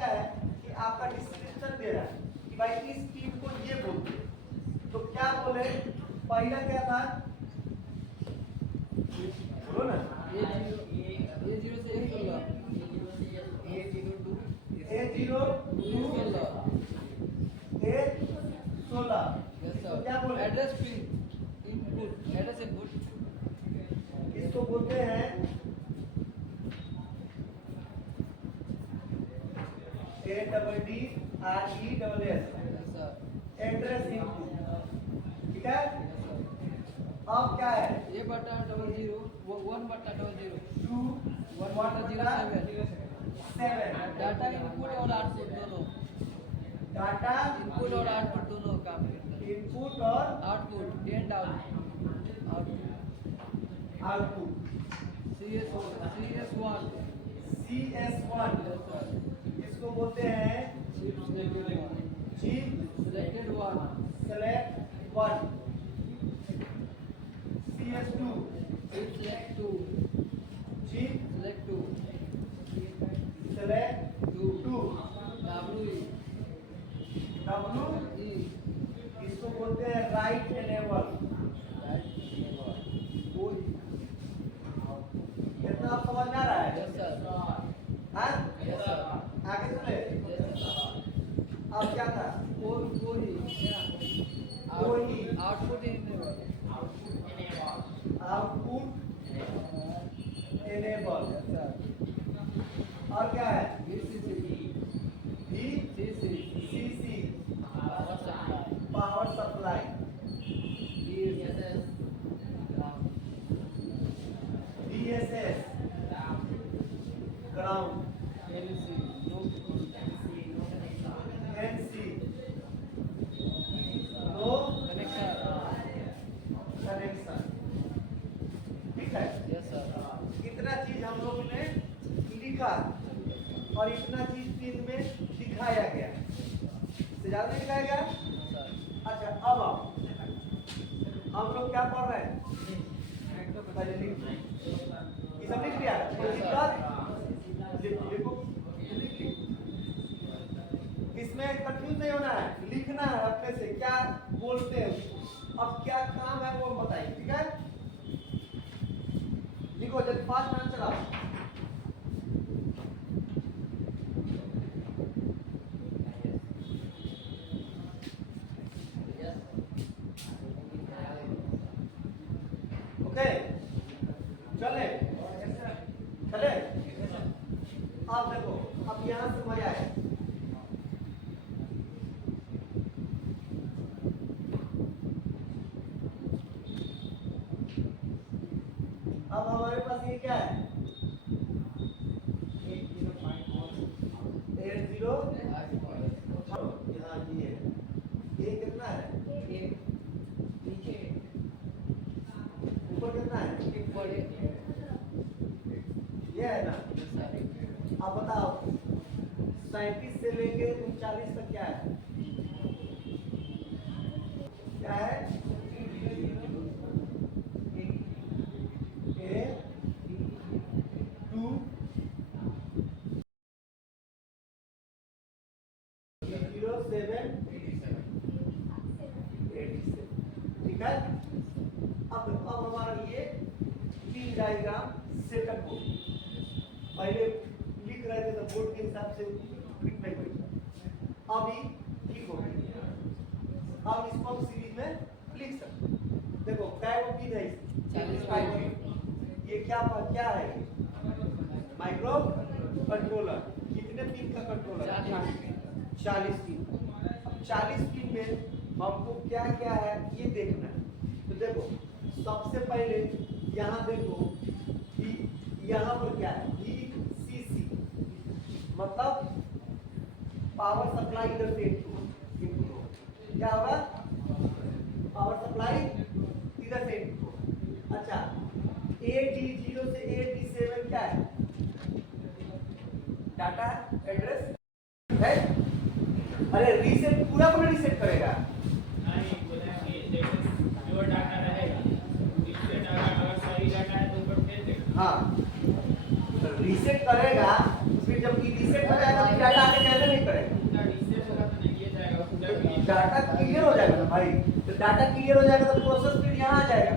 क्या है कि आपका डिस्क्रिप्शन दे रहा है कि भाई इस पिन को ये बोलते हैं, तो क्या बोले, पहला क्या था, बोलो ना, A0 से A0 A16 तो क्या बोले, address pin input address input इसको बोलते हैं ADDRESS एड्रेस इनपुट, ठीक है। अब क्या है, A बटा 00 1 बटा 00 2 1 बटा 7 डाटा इनपुट और आउटपुट दोनों डाटा इनपुट और आउटपुट दोनों काम करता है इनपुट और output and output output CS1 CS1 इसको बोलते हैं chip chip selected 1 select 1, CS2 chip select 2 chip select 2 select 2 WE इसको बोलते हैं राइट एनेबल। कितना आप समझ में आ रहा है? यस सर हाँ? यस सर आगे चले, यस सर अब क्या था, कोई आउटपुट आउटपुट एनेबल, और क्या है, VCC power supply, DSS ground, NC no connection, ठीक है। इतना चीज हम लोग ने लिखा और इतना चीज पिन में दिखाया गया, से ज्यादा नहीं दिखाया गया। अच्छा, अब आओ, हम लोग क्या पढ़ रहे हैं, पहले लिख, ये सब लिख लिया, लिखो, इसमें कंफ्यूज नहीं होना है, लिखना है अपने से क्या बोलते हैं उसको, अब क्या काम है वो बताइए, ठीक है। लिखो, जल्दी फास्ट नाम चलाओ। ओके, चले चले, अब देखो, अब यहाँ से मजा है, अब हमारे पास ये क्या है, 80 यहाँ ये कितना है, ऊपर कितना है, ये है ना। अब बताओ 37 से लेके 39 तक क्या है, क्या है, A2 07 87, ठीक है। अब हमारा ये तीन डायग्राम सेटअप हो, पहले लिख रहे थे तो बोर्ड के हिसाब से लिख नहीं पड़ेगा, अभी ठीक हो गया, अब इसको हम सीरीज में लिख सकते। देखो क्या वो पिन है, 40 ये क्या है, माइक्रो कंट्रोलर, कितने पिन का कंट्रोलर, 40 पिन। अब 40 पिन में हमको क्या क्या है ये देखना है, तो देखो सबसे पहले यहाँ देखो कि यहाँ पर क्या है, VCC मतलब पावर सप्लाई इधर से इनपुट हो, क्या होगा, पावर सप्लाई इधर से इनपुट हो। अच्छा, AD0 से AD7 क्या है, डाटा एड्रेस है, अरे रीसेट पूरा रीसेट करेगा, जो डाटा रहेगा रीसेट, अगर सही डाटा है तो ऊपर भेज देगा। हाँ रीसेट करेगा, फिर जब रीसेट हो जाएगा तो डाटा आके डाटा क्लियर हो जाएगा ना भाई, तो डाटा क्लियर हो जाएगा तो प्रोसेस फिर यहाँ आ जाएगा।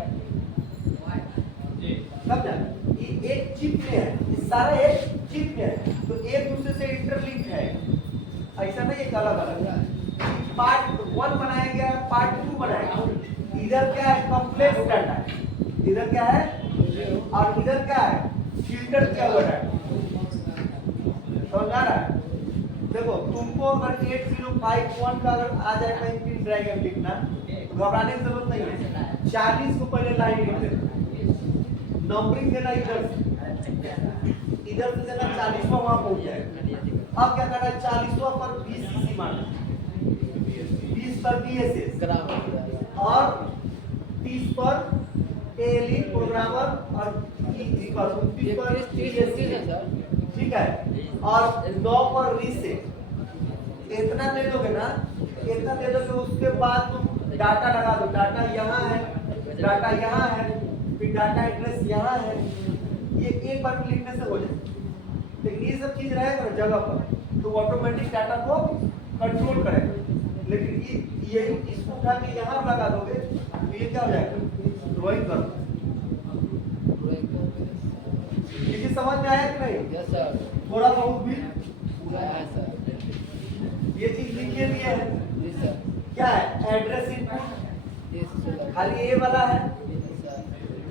जी समझा? ये एक चिप में है, ये सारा एक चिप में है, तो एक दूसरे से इंटरलिंक है, ऐसा नहीं एक अलग अलग है। पार्ट 1 बनाया गया, पार्ट 2 बनाया गया। इधर क्या है, कॉम्प्लेक्स डाटा है, इधर क्या है, और इधर क्या है, फिल्टर किया हुआ डाटा। समझ आ रहा है? देखो तुमको अगर 8051 का अगर आ जाएगा पिन डायग्राम लिखना तो घबराने की जरूरत नहीं है। 40 को पहले लाइन लिख देना, नंबरिंग देना इधर से देना, 40वां वहां पहुंच जाएगा। अब क्या करना है, 40वां पर बीसीसी मारना, 20 पर बीएसएस और 30 पर एएलई प्रोग्रामर और 30 पर टीएससी, ठीक है, और 9 पर रीसेट। इतना ले लोगे ना, इतना ले लोगे, उसके बाद तुम डाटा लगा दो, डाटा यहाँ है, डाटा यहाँ है, फिर डाटा एड्रेस यहाँ है, ये एक बार में लिखने से हो जाए। लेकिन ये सब चीज रहेगा ना जगह पर तो ऑटोमेटिक डाटा को कंट्रोल करेगा। लेकिन ये इसको उठा के यहाँ लगा दोगे तो ये क्या हो जाएगा, ड्राइंग करो। ये समझ में आया कि नहीं? यस सर, थोड़ा बहुत भी पूरा है सर। ये चीज लिखिए भी है, जी सर। क्या है, एड्रेस इनपुट, यस सर। खाली ये वाला है,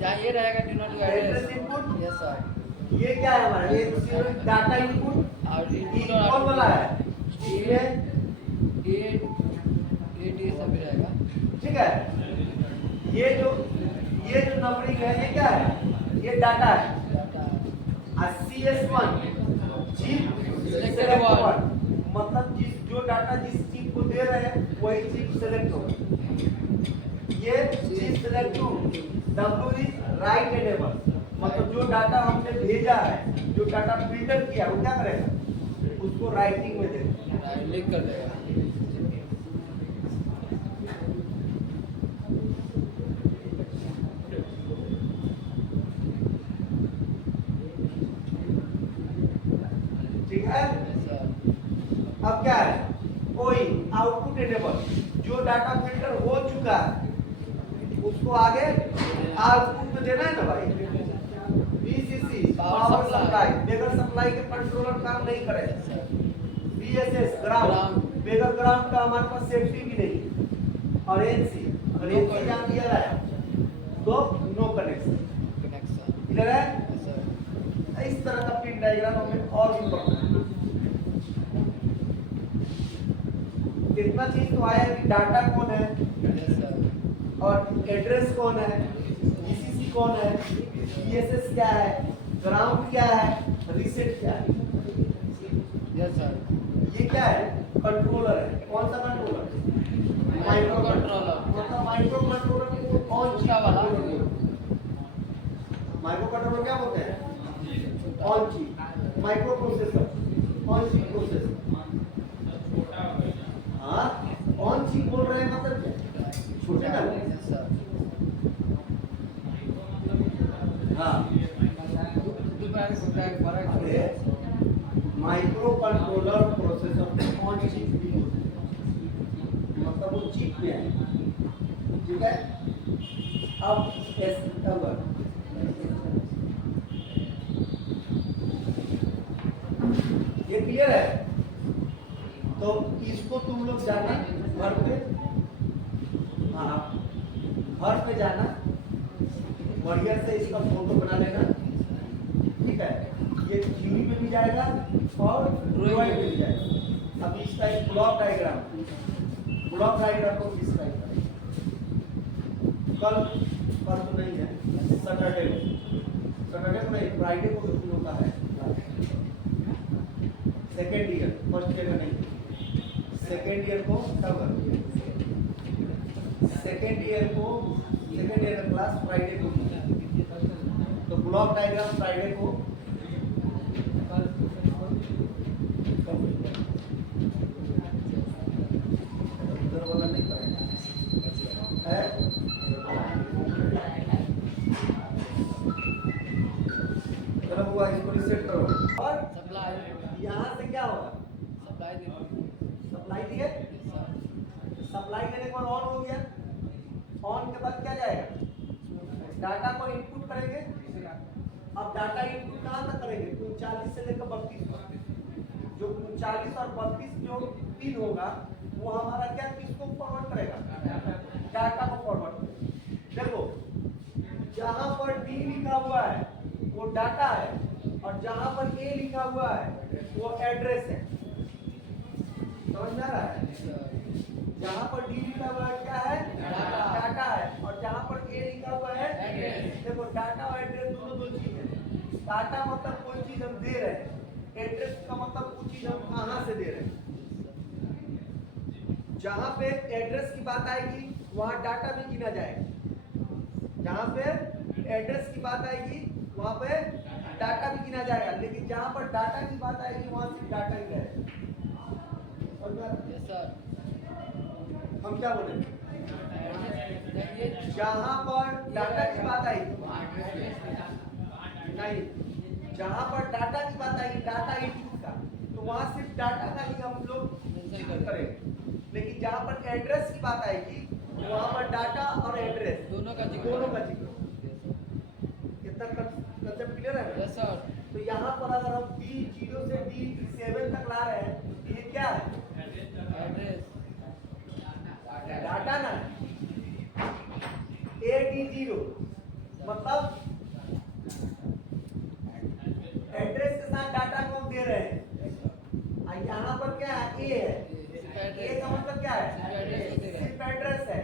जहाँ ये रहेगा do not address input. Yes sir. ये क्या है हमारा, ये डाटा इनपुट, और ये कौन वाला है, इसमें ये सब रहेगा। ठीक है। ये जो नंबरिंग है ये क्या है, ये डाटा है। CS1 चिप सेलेक्ट 1, मतलब जो डाटा जिस चिप को दे रहे हैं वही चिप सेलेक्ट होगा। ये chip select 2, W is right enable, मतलब जो डाटा हमने भेजा है, जो डाटा फिल्टर किया वो क्या करेगा, उसको राइटिंग में देगा, लिख कर देगा। ठीक है। अब क्या है, कोई आउटपुट एनेबल, जो डाटा फिल्टर हो चुका है उसको आगे आउटपुट में देना है ना भाई। VCC पावर सप्लाई, बगैर सप्लाई के कंट्रोलर काम नहीं करेगा। VSS ग्राउंड, बगैर ग्राउंड का हमारे पास सेफ्टी भी नहीं। और NC, अगर NC जान दिया है तो नो कनेक्शन। क्लियर है? इस तरह का पिन डायग्राम हमें और भी पढ़ना है। कितना चीज तो आया कि डाटा कौन है और एड्रेस कौन है, VCC कौन है, VSS क्या है, ग्राउंड क्या है, रीसेट क्या है। Yes sir. ये क्या है, कंट्रोलर है। कौन सा कंट्रोलर, माइक्रो कंट्रोलर। मतलब माइक्रो कंट्रोलर को कौन सा वाला, माइक्रो कंट्रोलर क्या बोलते हैं, कौन सी माइक्रो प्रोसेसर, कौन सी प्रोसेसर, हाँ कौन सी बोल रहे हैं, मतलब क्या छोटे ना, हाँ माइक्रो कंट्रोलर प्रोसेसर कौन सी चिप भी होती है, मतलब वो चिप में है। ठीक है। अब ये क्लियर है, तो इसको तुम लोग जाना घर पे, हाँ घर पे जाना, बढ़िया से इसका फोटो बना लेना। ठीक है, ये थ्योरी में भी जाएगा और ड्राइंग में भी जाएगा। अब इसका एक ब्लॉक डायग्राम को डिस्क्राइब करें। कल तो नहीं है, सैटरडे को नहीं, फ्राइडे को तुम लोग का है सेकेंड ईयर, फर्स्ट ईयर का नहीं, सेकेंड ईयर को कब करोगे, सेकेंड ईयर का क्लास फ्राइडे को, तो ब्लॉक डायग्राम फ्राइडे को उधर वाला नहीं करेगा है। चलो हुआ, इसको रिसेट करो और यहाँ से क्या होगा, सप्लाई दिए, सप्लाई देने के बाद ऑन हो गया। ऑन के बाद क्या जाएगा, डाटा को इनपुट करेंगे। अब डाटा इनपुट कहाँ तक करेंगे, 39 से लेकर 32 तक। जो 39 और 32 जो पिन होगा वो हमारा क्या किसको फॉरवर्ड करेगा, डाटा को फॉरवर्ड करेगा। देखो जहां पर डी लिखा हुआ है वो डाटा है, और जहां पर ए लिखा हुआ है वो एड्रेस है। समझ में आ रहा है, जहां पर डी लिखा हुआ है क्या है, डाटा है, और जहां पर ए लिखा हुआ है एड्रेस। देखो डाटा और एड्रेस दोनों दो चीज है। डाटा मतलब कोई चीज हम दे रहे हैं, एड्रेस का मतलब कुछ चीज हम कहां से दे रहे हैं। जहां पे एड्रेस की बात आएगी वहां डाटा भी गिना जाएगा। जहां पे एड्रेस की बात आएगी वहां पे डाटा भी गिना जाएगा, लेकिन जहां पर डाटा की बात आएगी वहां सिर्फ डाटा ही रहेगा। Yes sir. हम क्या बोले, देखिए जहां पर डाटा की बात आएगी नहीं, जहां पर डाटा की बात आएगी, डाटा इनपुट का, तो वहां सिर्फ डाटा का ही हम लोग जिक्र करेंगे। लेकिन जहां पर एड्रेस की बात आएगी वहां पर डाटा और एड्रेस दोनों का जिक्र। कितना कंसेप्ट क्लियर है। Yes sir. तो यहाँ पर अगर हम D0 से D7 तक ला रहे हैं तो ये क्या है, एड्रेस डाटा ना। AD0 मतलब एड्रेस के साथ डाटा को हम दे रहे हैं। और यहाँ पर क्या है, ए है। ए का मतलब क्या है, सिर्फ एड्रेस है।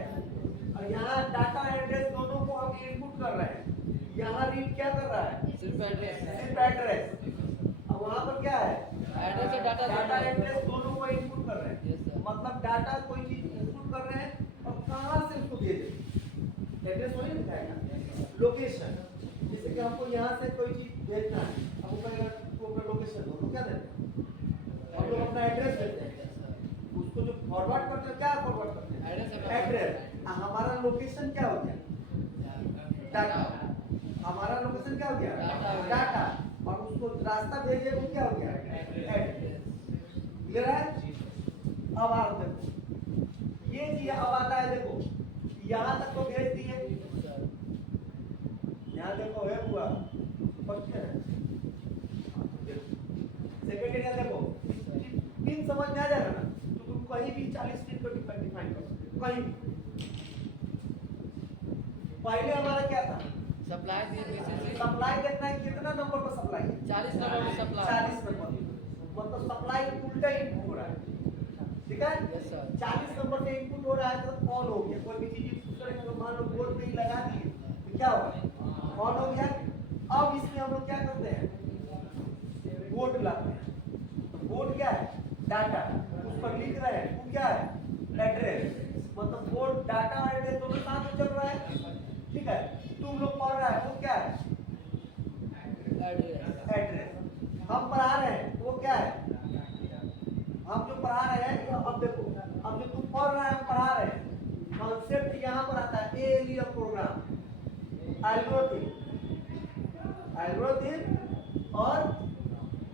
और यहाँ डाटा एड्रेस दोनों को हम इनपुट कर रहे हैं। यहाँ रीड क्या कर रहा है, सिर्फ एड्रेस। सिर्फ एड्रेस। अब वहाँ पर क्या है, एड्रेस और डाटा डाटा एड्रेस दोनों को इनपुट कर रहे Yes, sir. हैं। मतलब डाटा कोई चीज इनपुट कर रहे हैं और कहाँ से उसको दे दें, एड्रेस वही लिखाएगा। लोकेशन, जैसे कि हमको यहाँ से कोई चीज भेजना है, हमको कहेगा तो अपना लोकेशन दो, तो क्या देते हैं, हम लोग अपना एड्रेस देते हैं। उसको जो फॉरवर्ड करते हैं, क्या फॉरवर्ड करते हैं, एड्रेस। एड्रेस। हमारा लोकेशन क्या हो गया, डाटा। हमारा लोकेशन क्या हो गया, डाटा। और उसको रास्ता भेजे वो क्या हो गया, एड्रेस। क्लियर है। अब आप देखो ये चीज अब आता है, देखो यहाँ तक तो भेज दिए, यहाँ देखो है हुआ सेकेंड एरिया। देखो पिन समझ में आ जाएगा ना, तो तुम कहीं भी 40 पिन को डिफाइन कर सकते हो, कहीं भी। पहले हमारा क्या था, सप्लाई बीसीसी सप्लाई देखना है कितना नंबर पर सप्लाई है, 40 नंबर पर सप्लाई। 40 नंबर, मतलब सप्लाई उल्टा इनपुट हो रहा है। ठीक है, यस सर। 40 नंबर से इनपुट हो रहा है तो ऑन हो गया। कोई भी चीज इनपुट करेंगे तो मान लो बोर्ड पे ही लगा दिए तो क्या होगा, ऑन हो गया। अब इसमें हम लोग क्या करते हैं, बोर्ड लाते हैं। बोर्ड क्या है, डाटा, उस पर लिख रहे हैं वो क्या है, एड्रेस। मतलब बोर्ड डाटा और एड्रेस दोनों साथ में चल रहा है। ठीक है, तुम लोग पढ़ रहा है वो क्या है, एड्रेस। हम पढ़ा रहे हैं वो क्या है, हम जो पढ़ा रहे हैं, अब देखो अब जो तुम पढ़ रहे हैं हम पढ़ा रहे हैं, कॉन्सेप्ट यहाँ पर आता है, एरिया प्रोग्राम, एल्गोरिथम, एल्गोरिथम और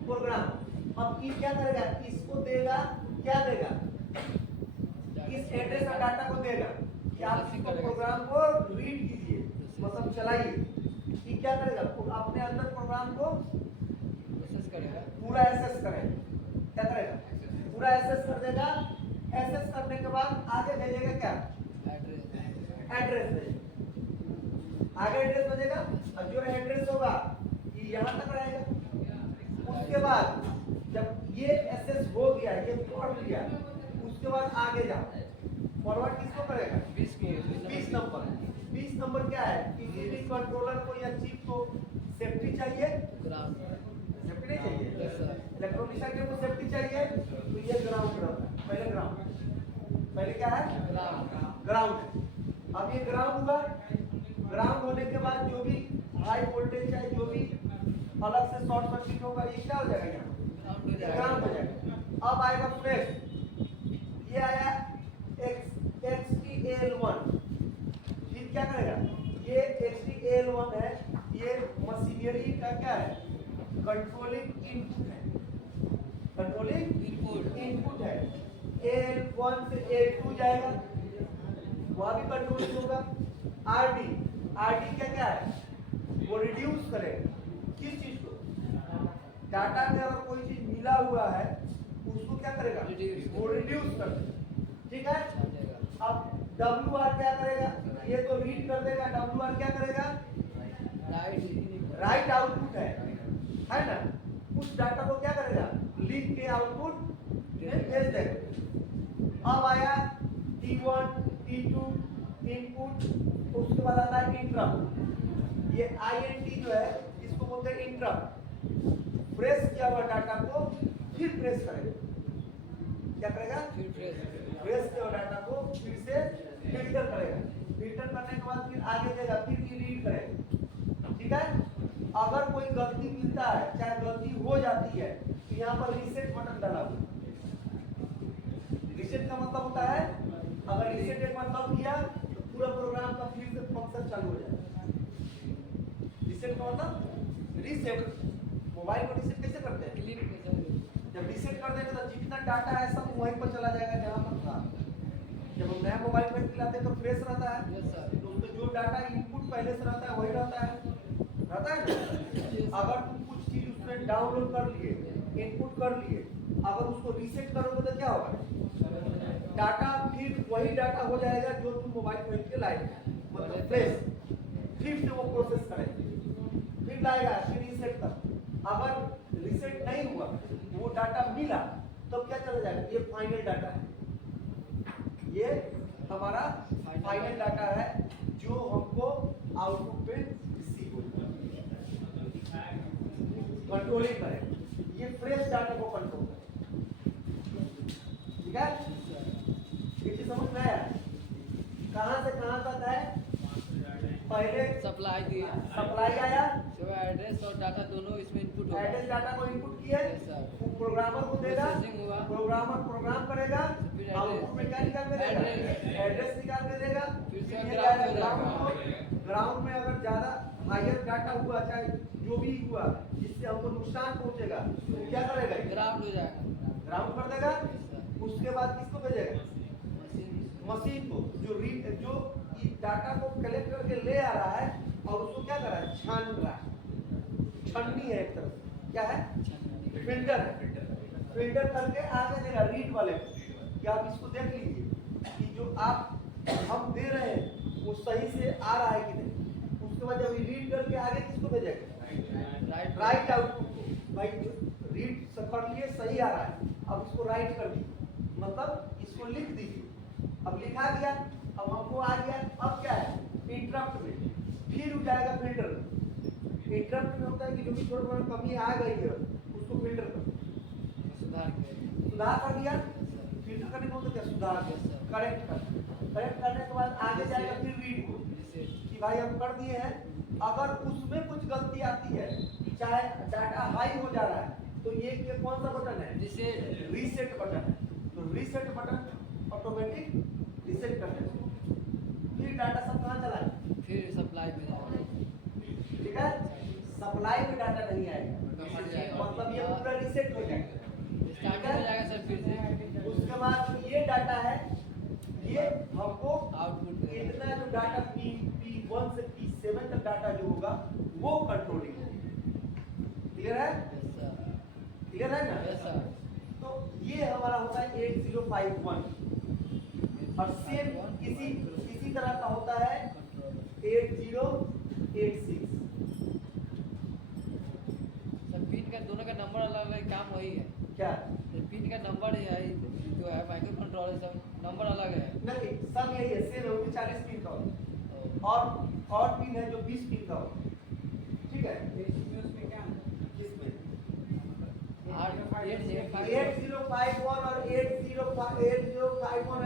प्रोग्राम। अब ये क्या करेगा, इसको देगा, क्या देगा, इस एड्रेस और डाटा को देगा कि आप इसको प्रोग्राम को रीड कीजिए, मतलब चलाइए। ये क्या करेगा, अपने अंदर प्रोग्राम को प्रोसेस करेगा, पूरा एसेस करेगा। क्या करेगा, पूरा एसेस कर देगा। एसेस करने के बाद आगे भेजेगा क्या, एड्रेस भेजेगा। आगे एड्रेस भेजेगा और जो एड्रेस होगा ये यहाँ तक रहेगा। उसके बाद जब ये एसेस हो गया, ये पढ़ लिया, उसके बाद आगे जाओ, फॉरवर्ड किसको करेगा, 20 नंबर। 20 नंबर क्या है, किसी भी कंट्रोलर को या चिप को सेफ्टी चाहिए, सेफ्टी नहीं चाहिए, इलेक्ट्रॉनिक सर्किट को सेफ्टी चाहिए, तो ये ग्राउंड रहता है। पहले ग्राउंड, पहले क्या है, ग्राउंड है। अब ये ग्राउंड हुआ, ग्राउंड होने के बाद जो भी हाई वोल्टेज है, जो भी अलग से शॉर्ट सर्किट होगा, ये क्या हो जाएगा, यहाँ ग्राउंड हो जाएगा। अब आएगा फ्रेश, ये आया XTAL1। फिर क्या करेगा, ये XTAL1 है, ये मशीनरी का क्या है, कंट्रोलिंग इनपुट है, कंट्रोलिंग इनपुट है। AL1 से AL2 जाएगा, वहाँ भी कंट्रोलिंग होगा। आरडी, आरडी क्या क्या है, वो रिड्यूस करेगा किस चीज को, डाटा में अगर कोई चीज मिला हुआ है उसको क्या करेगा, वो रिड्यूस कर देगा। ठीक है। अब डब्ल्यू आर क्या करेगा, ये तो रीड कर देगा, डब्ल्यू आर क्या करेगा, राइट आउटपुट है ना, उस डाटा को क्या करेगा, लिख के आउटपुट में भेज देगा। अब आया T1 T2 इनपुट, उसके बाद आता है इंटरप्ट। ये INT जो है इसको बोलते हैं इंटरप्ट। प्रेस किया हुआ डाटा को फिर प्रेस करेगा, क्या करेगा, प्रेस किया हुआ डाटा को फिर से फिल्टर करेगा, फिल्टर करने के बाद फिर आगे देगा, फिर रीड करेगा। ठीक है। अगर कोई गलती मिलता है, चाहे गलती हो जाती है, तो यहाँ पर रीसेट बटन डाला हुआ। रीसेट का मतलब होता है, अगर रीसेट एक बार दब किया तो पूरा प्रोग्राम का फिर से फंक्शन चालू हो जाएगा। रीसेट का मतलब रीसेट, मोबाइल को रीसेट कैसे करते हैं, जब रीसेट कर देंगे तो जितना डाटा है सब वहीं पर चला जाएगा जहाँ पर था। जब हम नया मोबाइल में खिलाते हैं तो फ्रेश रहता है, तो उसमें जो डाटा इनपुट पहले से रहता है वही रहता है ना। अगर तुम कुछ चीज उसमें डाउनलोड कर लिए, इनपुट कर लिए, अगर उसको रीसेट करोगे तो क्या होगा, डाटा फिर वही डाटा हो जाएगा जो तुम मोबाइल में के लाए, मतलब फ्रेश, फिर से वो प्रोसेस करेगा, फिर लाएगा, फिर रीसेट कर। अगर रीसेट नहीं हुआ, वो डाटा मिला, तो क्या चला जाएगा, ये फाइनल डाटा है, ये हमारा फाइनल डाटा है जो हमको आउटपुट पे रिसीव होगा, कंट्रोलिंग करेगा। ये फ्रेश डाटा को कंट्रोल करेगा। ठीक है, ये चीज समझ में आया, कहां से कहां तक है, पहले सप्लाई दिया, सप्लाई आया, जो एड्रेस और डाटा दोनों इसमें इनपुट होगा, एड्रेस डाटा को इनपुट किया, Yes, sir. वो प्रोग्रामर को देगा, Processing हुआ, प्रोग्रामर प्रोग्राम करेगा, फिर आउटपुट में क्या निकाल के देगा, Address. एड्रेस निकाल के देगा, फिर से ये ग्राउंड जाएगा में ग्राउंड जाएगा। को। ग्राउंड में अगर ज्यादा हायर डाटा हुआ, चाहे जो भी हुआ जिससे हमको नुकसान पहुंचेगा, तो क्या करेगा, ग्राउंड हो जाएगा, ग्राउंड कर देगा। उसके बाद किसको भेजेगा, मशीन मशीन को, जो रीड, जो इस डाटा को कलेक्ट करके ले आ रहा है और उसको क्या कर रहा है, छान रहा है, छन्नी है एक तरह से, क्या है, फिल्टर है, फिल्टर करके आगे देगा रीड वाले को कि आप इसको देख लीजिए कि जो आप हम दे रहे हैं वो सही से आ रहा है कि नहीं। उसके बाद जब रीड करके आगे किसको भेजेगा, राइट आउटपुट को, भाई रीड कर लिए सही आ रहा है, अब इसको राइट कर दीजिए, मतलब इसको लिख दीजिए। अब लिखा गया, अब हमको आ गया, अब क्या है, इंटरप्ट में फिर हो जाएगा फिल्टर में। इंटरप्ट में होता है कि जो भी थोड़ा थोड़ा कमी आ गई है उसको फिल्टर कर, सुधार कर दिया, फिल्टर करने को क्या, सुधार करेक्ट कर, करेक्ट करने के बाद आगे जाएगा फिर रीड को कि भाई हम कर दिए हैं। अगर उसमें कुछ गलती आती है, चाहे डाटा हाई हो जा रहा है, तो ये कौन सा बटन है, रीसेट बटन है। तो रीसेट बटन ऑटोमेटिक रीसेट कर देगा, फिर डाटा सब कहाँ चला है, फिर सप्लाई में जाएगा, ठीक है। सप्लाई में डाटा नहीं आएगा, मतलब ये पूरा रीसेट हो जाएगा, स्टार्टिंग हो जाएगा सर फिर से। उसके बाद ये डाटा है, ये हमको आउटपुट इतना जो डाटा P1 से P7 तक डाटा जो होगा वो कंट्रोलिंग होगा। क्लियर है, क्लियर है ना। Yes sir. तो ये हमारा होता है 8051 और सेम इसी तरह का होता है 8086। सर पिन का दोनों का नंबर अलग अलग, काम वही है, क्या, पिन का नंबर है जो है माइक्रो कंट्रोलर सब नंबर अलग है, नहीं सब यही है, सेम है, वो भी 40 पिन का होता है और पिन है जो 20 पिन का होता है। ठीक है, किसमें 8051 8051 और 8051 और